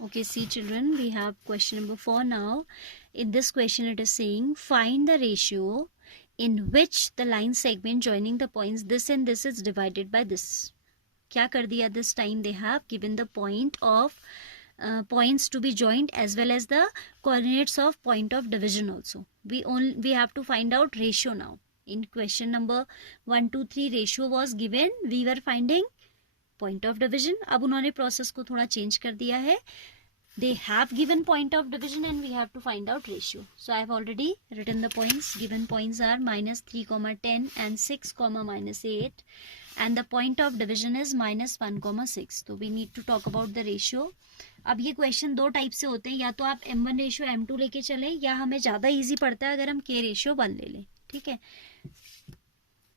Okay, see children, we have question number 4 now. In this question it is saying find the ratio in which the line segment joining the points this and this is divided by this. क्या कर दिया? This time they have given the point of points to be joined as well as the coordinates of point of division also. We have to find out ratio now. In question number 1, 2, 3 ratio was given. We were finding point of division. अब उन्होंने process को थोड़ा change कर दिया है. They have given point of division and we have to find out ratio. So I have already written the points. Given points are -3, 10 and 6, -8. And the point of division is -1, 6. So we need to talk about the ratio. अब ये question दो type से होते हैं, या तो आप m1 ratio m2 लेके चले, या हमें ज़्यादा ईजी पड़ता है अगर हम k रेशियो 1 ले लें. ठीक है,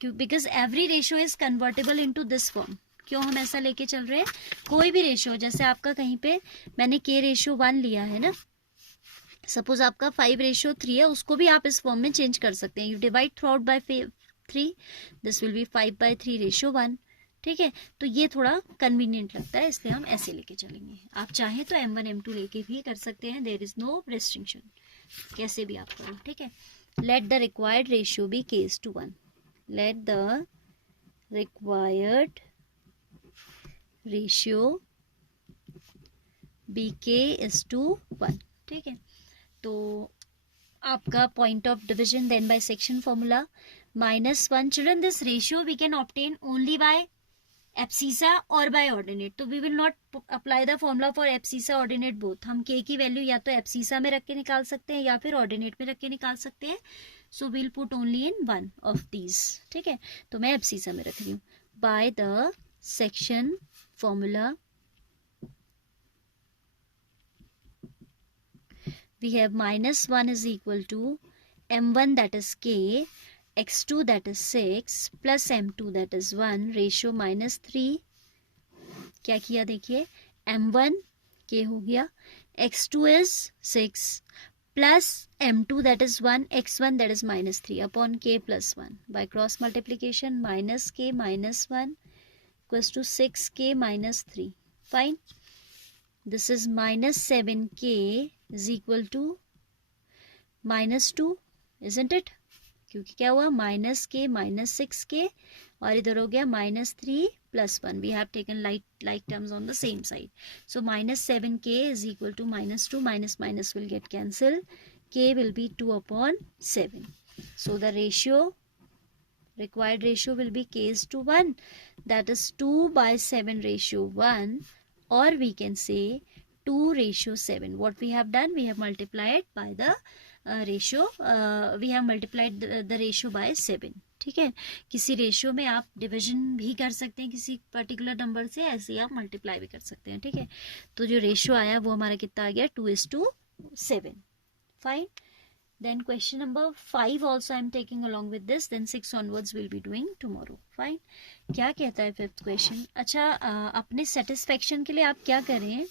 because every ratio is convertible into this form. क्यों हम ऐसा लेके चल रहे हैं? कोई भी रेशियो, जैसे आपका कहीं पे मैंने k रेशियो 1 लिया है ना, सपोज आपका 5 रेशियो 3 है, उसको भी आप इस फॉर्म में चेंज कर सकते हैं. You divide through out by 3, this will be 5/3 ratio 1. ठीक है, तो ये थोड़ा कन्वीनियंट लगता है, इसलिए हम ऐसे लेके चलेंगे. आप चाहे तो m1 m2 लेके भी कर सकते हैं, देयर इज नो रिस्ट्रिक्शन, कैसे भी आप करो. ठीक है, let the required ratio be k:1. Let the required ratio be k:1. ठीक है, तो आपका point of division then by section formula -1. Children, this ratio we can obtain only by abscissa और बाय ऑर्डिनेट. तो we will not apply the formula for abscissa ordinate both. हम k की value या तो एब्सिसा में रख के निकाल सकते हैं या फिर ऑर्डिनेट में रख के निकाल सकते हैं. So we'll put only in one of these. ठीक है, तो मैं एब्सिसा में रख रही हूँ. By the section formula we have -1 is equal to m1 that is k, x2 that is 6 plus m2 that is 1 ratio -3. क्या किया देखिए, m1 k हो गया, x2 is 6 plus m2 that is 1, x1 that is -3 upon k plus 1 by cross multiplication. -k -1 equals to 6k -3. Fine. This is -7k is equal to -2, isn't it? क्योंकि क्या हुआ, -k -6k और इधर हो गया -3 + 1. We have taken like terms on the same side. So -7k is equal to -2, minus will get cancelled. K will be 2/7. So the required ratio will be k:1. That is 2/7 ratio 1. Or we can say 2:7. What we have done, we have multiplied by the ratio. We have multiplied the ratio by 7. ठीक है, किसी ratio में आप division भी कर सकते हैं किसी पर्टिकुलर नंबर से, ऐसे ही आप मल्टीप्लाई भी कर सकते हैं. ठीक है, तो जो रेशियो आया वो हमारा कितना आ गया, 2:7. Fine. Then question number 5 also I am taking along with this. Then 6 onwards we'll be doing tomorrow. Fine. क्या कहता है 5th question? अच्छा, अपने सेटिस्फेक्शन के लिए आप क्या करें,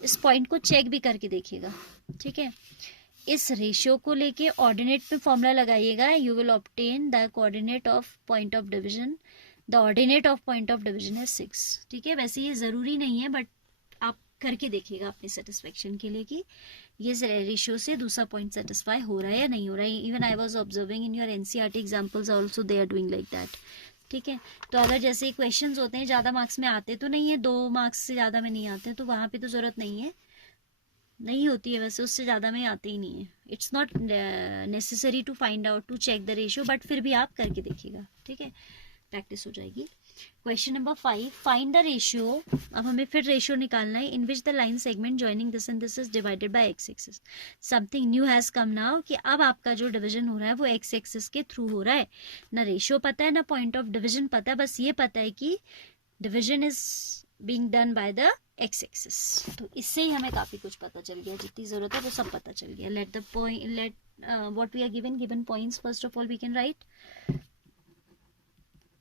इस पॉइंट को चेक भी करके देखिएगा. ठीक है, इस रेशियो को लेके ऑर्डिनेट पे फॉर्मूला लगाइएगा. You will obtain the coordinate of point of division. The ordinate of point of division है 6. ठीक है, वैसे ये ज़रूरी नहीं है, बट आप करके देखिएगा अपने सेटिस्फेक्शन के लिए कि ये रेशियो से दूसरा पॉइंट सेटिस्फाई हो रहा है या नहीं हो रहा है. Even I was observing in your NCERT examples also they are doing like that. ठीक है, तो अगर जैसे क्वेश्चंस होते हैं ज़्यादा मार्क्स में आते तो नहीं है, 2 मार्क्स से ज़्यादा में नहीं आते, तो वहाँ पे तो ज़रूरत नहीं होती है, वैसे उससे ज़्यादा में आते ही नहीं है. It's not necessary to find out to check the ratio, but फिर भी आप करके देखिएगा. ठीक है, प्रैक्टिस हो जाएगी. Question number 5, find the ratio. अब हमें फिर रेशियो निकालना है in which the line segment joining this and this is divided by x axis. Something new has come now कि अब आपका जो डिवीजन हो रहा है वो एक्स एक्सिस के थ्रू हो रहा है. ना रेशियो पता है ना पॉइंट ऑफ डिवीजन पता है, बस ये पता है कि division is being done by the x axis. तो इससे ही हमें काफ़ी कुछ पता चल गया, जितनी ज़रूरत है वो सब पता चल गया. Let the point, let what we are given points. First of all we can write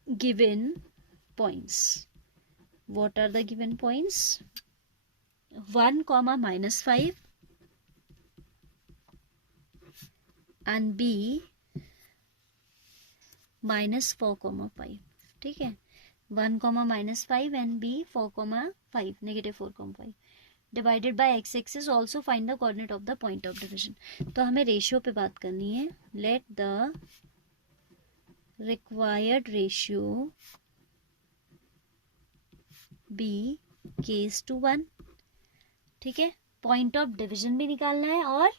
given points. What are the given points? 1, -5 and b -4, ठीक है. 1, -5 and b 4, -5, -4, -5. Divided by x axis, also find the coordinate of the point of division. तो हमें ratio पे बात करनी है। Let the required ratio be k:1, ठीक है। पॉइंट ऑफ डिविजन भी निकालना है और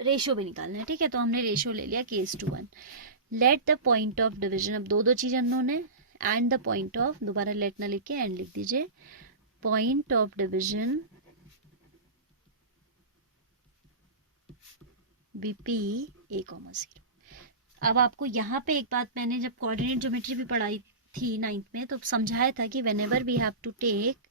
रेशियो भी निकालना है, ठीक है। तो हमने रेशियो ले लिया k:1। Let the point of division, अब दो चीज अननोन है, एंड द पॉइंट ऑफ, दोबारा लेट ना लिख के एंड लिख दीजिए, point of division BP a,0। अब आपको यहाँ पे एक बात, मैंने जब कोऑर्डिनेट ज्योमेट्री भी पढ़ाई थी 9th में, तो समझाया था कि whenever we have to take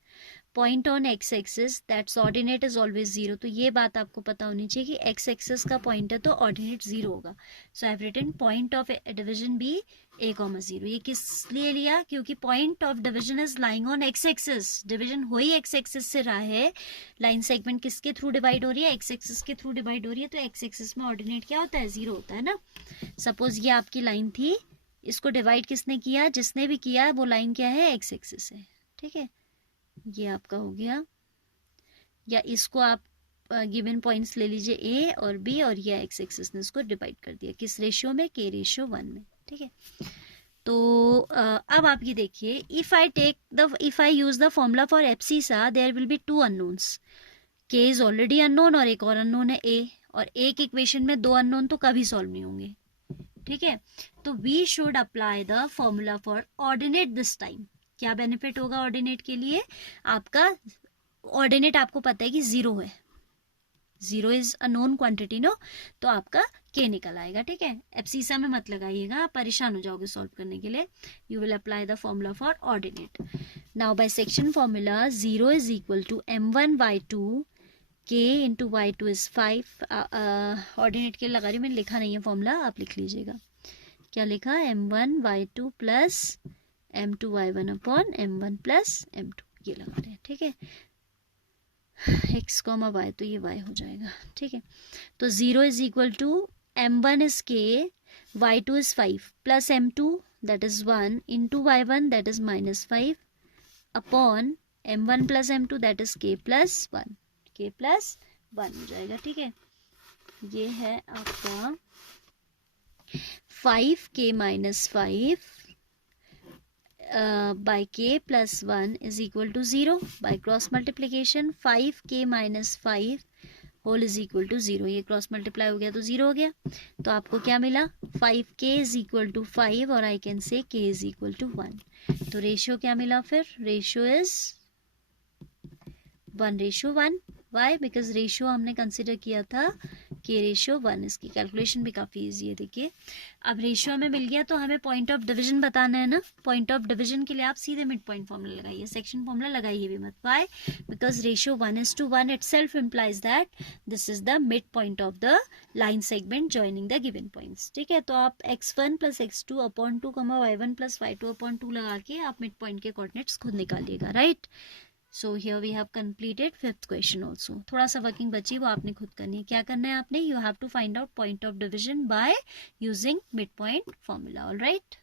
point on x axis that's ordinate is always 0। तो ये बात आपको पता होनी चाहिए कि एक्स एक्सिस का पॉइंट है तो ऑर्डिनेट 0 होगा। So I have written point of division be a,0। ये किस लिए लिया? क्योंकि point of division is lying on x axis, division हो ही एक्स एक्सिस से रहा है। लाइन सेगमेंट किसके थ्रू डिवाइड हो रही है? एक्स एक्सिस के थ्रू डिवाइड हो रही है। तो एक्स एक्सिस में ऑर्डिनेट क्या होता है? 0 होता है ना। सपोज ये आपकी लाइन थी, इसको डिवाइड किसने किया? जिसने भी किया वो लाइन क्या है? एक्स एक्सिस है, ठीक है। ये आपका हो गया, या इसको आप गिवन पॉइंट्स ले लीजिए ए और बी, और ये एक्स एक्सिस ने इसको डिवाइड कर दिया किस रेशियो में? k:1 में, ठीक है। तो अब आप ये देखिए, if I use the formula for abscissa, there will be 2 unknowns. k is already unknown और एक और अननोन है a, और एक इक्वेशन में 2 अननोन तो कभी सॉल्व नहीं होंगे, ठीक है। तो we should apply the formula for ordinate this time. क्या बेनिफिट होगा ऑर्डिनेट के लिए? आपका ऑर्डिनेट आपको पता है कि 0 है, 0 is a known quantity no, तो आपका k निकल आएगा, ठीक है। एब्सिसा में मत लगाइएगा, आप परेशान हो जाओगे सॉल्व करने के लिए। You will apply the formula for ordinate. Now by section formula 0 is equal to m1/2 k into y2 is 5। Ordinate के लगा रही हूँ, मैंने लिखा नहीं है फॉर्मूला, आप लिख लीजिएगा। क्या लिखा? m1y2 plus m2y1 upon m1 plus m2, ये लगा रहे हैं, ठीक है। x, y, तो ये y हो जाएगा, ठीक है। तो 0 is equal to m1 is k, y2 is 5 plus m2 that is 1 into y1 that is -5 upon m1 plus m2 that is k plus 1, k plus 1 हो जाएगा, ठीक है। ये है आपका 5k minus 5 by k plus 1 is equal to 0. By cross multiplication 5k minus 5 whole is equal to 0. ये cross multiply हो गया तो 0 हो गया। तो आपको क्या मिला? 5k is equal to 5 और I can say k is equal to 1। तो रेशियो क्या मिला फिर? Ratio is 1:1। Why? Because ratio हमने कंसिडर किया था k:1। इसकी कैलकुलेशन भी काफ़ी ईजी है। देखिए, अब रेशियो हमें मिल गया तो हमें पॉइंट ऑफ डिवीजन बताना है ना। पॉइंट ऑफ डिवीजन के लिए आप सीधे मिड पॉइंट फॉर्मूला लगाइए, सेक्शन फॉर्मूला लगाइए भी मत। Why? Because ratio 1:1 itself implies that this is the mid point of the line segment joining the given points। ठीक है, तो आप x1 + x2 upon 2, y1 + y2 upon 2 लगा के आप मिड पॉइंट के कोऑर्डिनेट्स खुद निकालिएगा, right. So here we have completed 5th question also. थोड़ा सा वर्किंग बची, वो आपने खुद करनी है। क्या करना है आपने? You have to find out point of division by using mid point formula. Alright.